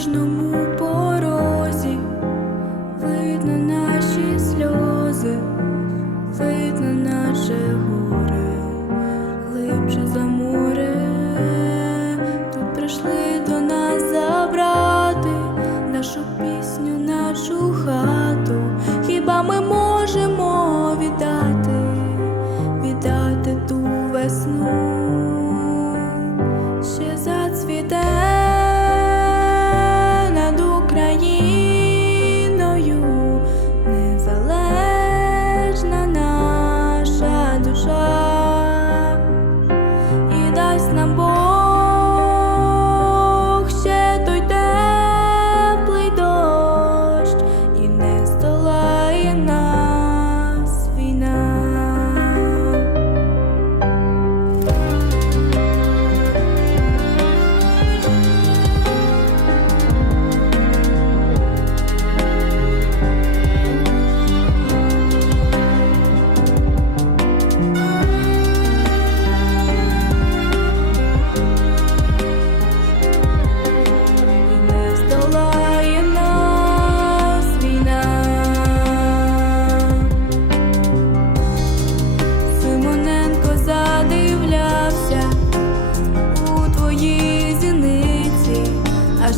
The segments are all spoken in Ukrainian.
кожному порозі, видно наші сльози, видно наше горе.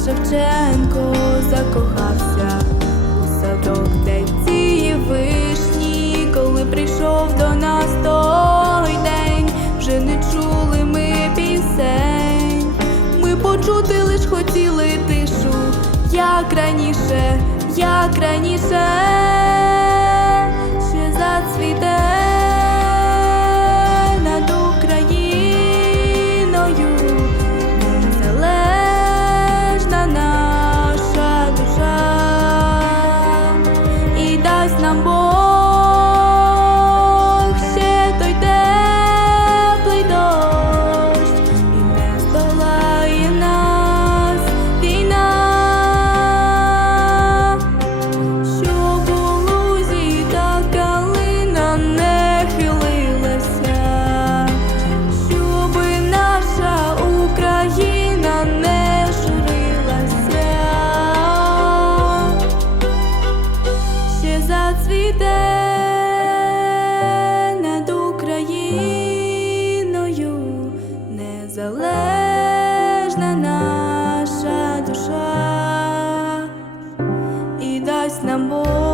Шевченко закохався у садок, де ці вишні, коли прийшов до нас той день, вже не чули ми пісень. Ми почути лиш хотіли тишу, як раніше, як раніше. ніжна наша душа і дасть нам Бог.